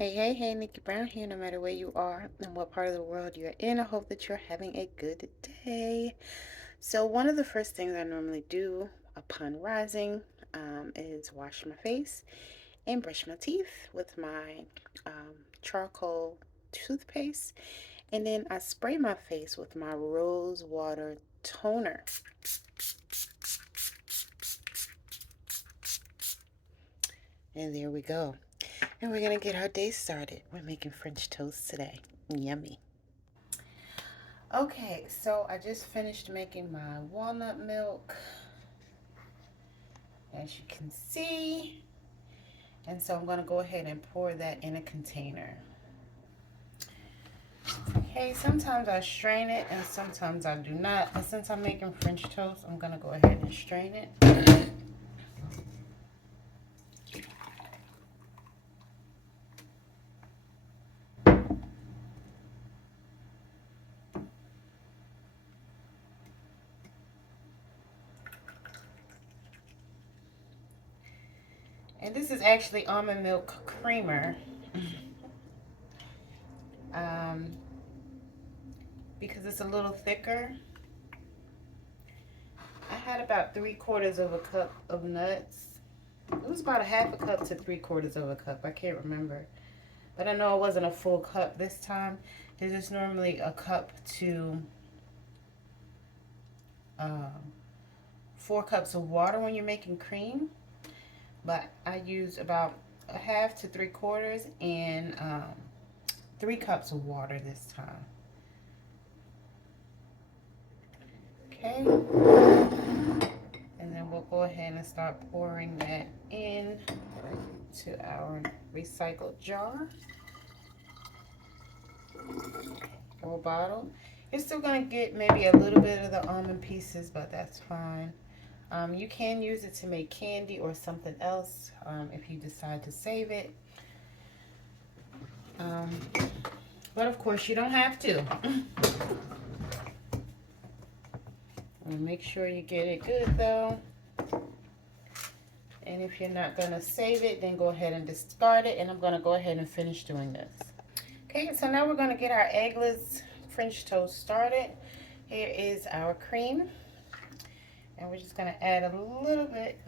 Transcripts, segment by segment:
Hey, Nickie Brown here. No matter where you are and what part of the world you're in, I hope that you're having a good day. So, one of the first things I normally do upon rising is wash my face and brush my teeth with my charcoal toothpaste. And then I spray my face with my rose water toner. And there we go. And we're going to get our day started. We're making French toast today. Yummy. Okay, so I just finished making my walnut milk, as you can see. And so I'm going to go ahead and pour that in a container. Okay, sometimes I strain it and sometimes I do not. But since I'm making French toast, I'm going to go ahead and strain it. And this is actually almond milk creamer. Because it's a little thicker. I had about 3/4 of a cup of nuts. It was about a half a cup to 3/4 of a cup. I can't remember. But I know it wasn't a full cup this time. It's just normally a cup to 4 cups of water when you're making cream. But I used about a half to 3/4 and 3 cups of water this time. Okay. And then we'll go ahead and start pouring that in to our recycled jar or bottle. You're still going to get maybe a little bit of the almond pieces, but that's fine. You can use it to make candy or something else if you decide to save it. But of course, you don't have to. And make sure you get it good though. And if you're not going to save it, then go ahead and discard it. And I'm going to go ahead and finish doing this. Okay, so now we're going to get our eggless French toast started. Here is our cream. And we're just going to add a little bit.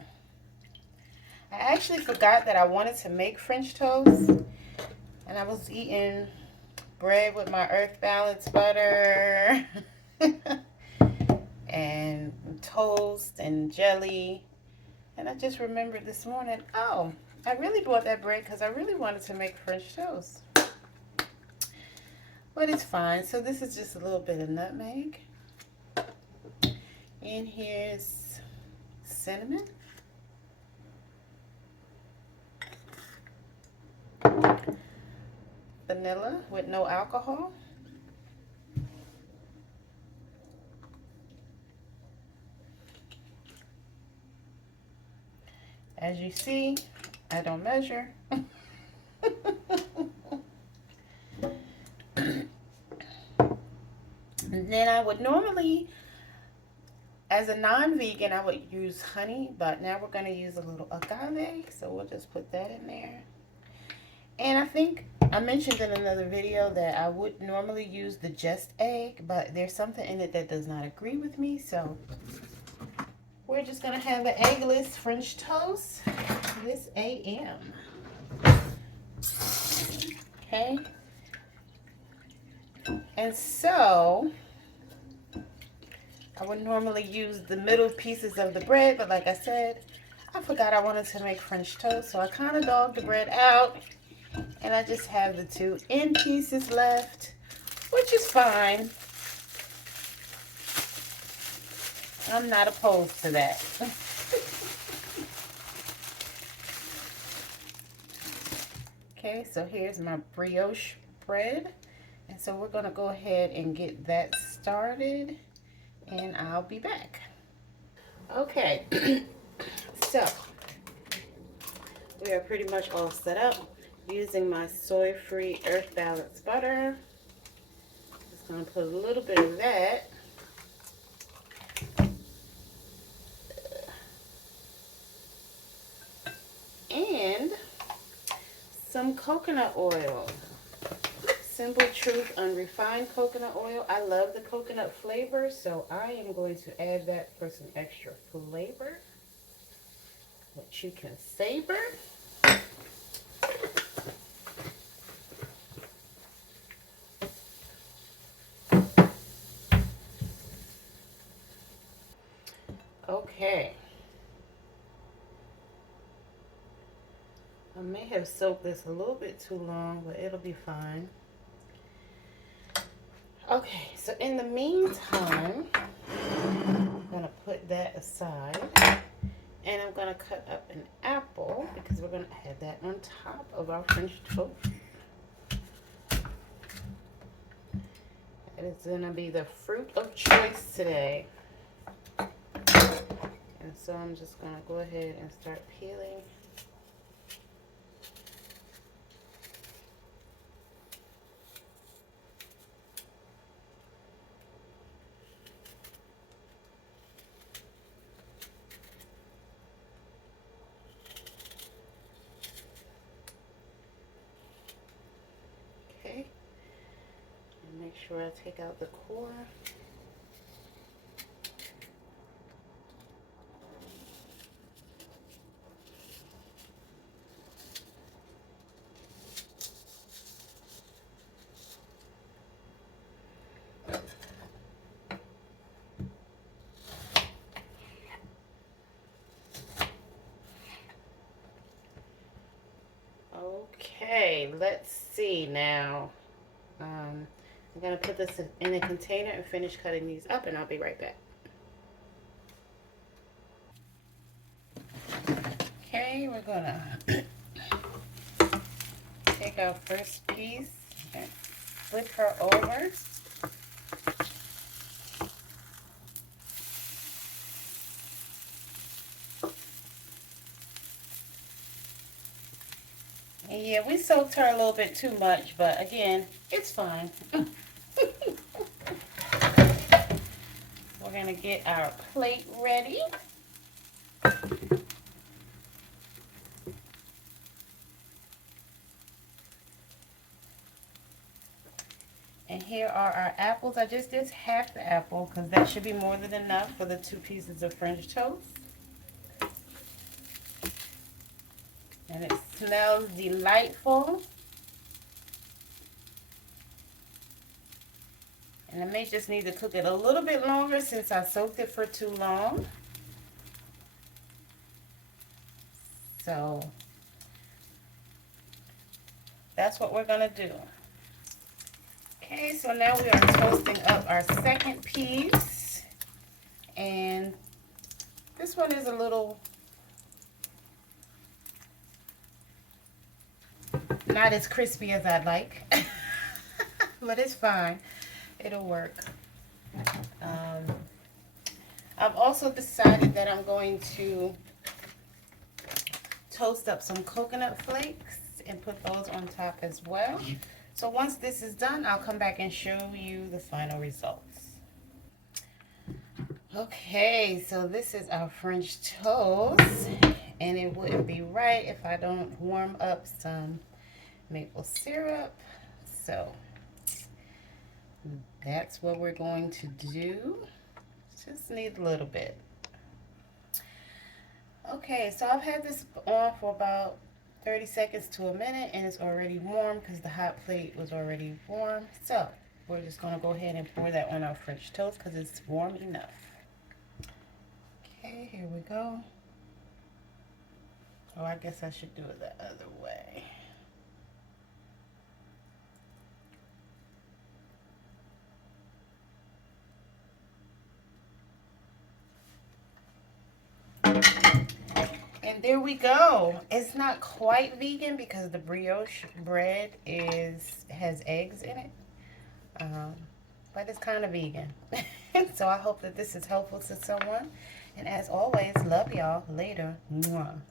I actually forgot that I wanted to make French toast. And I was eating bread with my earth balance butter. And toast and jelly. And I just remembered this morning, oh, I really bought that bread because I really wanted to make French toast. But it's fine. So this is just a little bit of nutmeg. And here's cinnamon. Vanilla with no alcohol. As you see, I don't measure. And then I would normally, as a non-vegan, I would use honey, but now we're going to use a little agave, so we'll just put that in there. And I think I mentioned in another video that I would normally use the just egg, but there's something in it that does not agree with me, so we're just going to have an eggless French toast this AM. Okay. And so I would normally use the middle pieces of the bread, but like I said, I forgot I wanted to make French toast, so I kind of dogged the bread out, and I just have the 2 end pieces left, which is fine. I'm not opposed to that. Okay, so here's my brioche bread. And so we're going to go ahead and get that started, and I'll be back. Okay, so we are pretty much all set up using my soy-free earth balance butter. Just going to put a little bit of that. And some coconut oil. Simple Truth unrefined coconut oil. I love the coconut flavor, so I am going to add that for some extra flavor, which you can savor. Okay. I may have soaked this a little bit too long, but it'll be fine. Okay, so in the meantime, I'm going to put that aside. And I'm going to cut up an apple because we're going to add that on top of our French toast. That is going to be the fruit of choice today. And so I'm just going to go ahead and start peeling. Okay. And make sure I take out the core. Okay, let's see now. I'm going to put this in a container and finish cutting these up, and I'll be right back. Okay, we're going to take our first piece and flip her over. Yeah, we soaked her a little bit too much, but again, it's fine. We're going to get our plate ready. And here are our apples. I just did half the apple because that should be more than enough for the 2 pieces of French toast. And it smells delightful. And I may just need to cook it a little bit longer since I soaked it for too long. So that's what we're going to do. Okay, so now we are toasting up our second piece. And this one is a little not as crispy as I'd like, but it's fine. It'll work. I've also decided that I'm going to toast up some coconut flakes and put those on top as well. So once this is done, I'll come back and show you the final results. Okay, so this is our French toast, and it wouldn't be right if I don't warm up some maple syrup. So that's what we're going to do. Just need a little bit. Okay, so I've had this on for about 30 seconds to a minute, and it's already warm because the hot plate was already warm. So we're just going to go ahead and pour that on our French toast because it's warm enough. Okay, here we go. Oh, I guess I should do it the other way. And there we go. It's not quite vegan because the brioche bread has eggs in it, but it's kind of vegan. So I hope that this is helpful to someone. And as always, love y'all. Later. Mwah.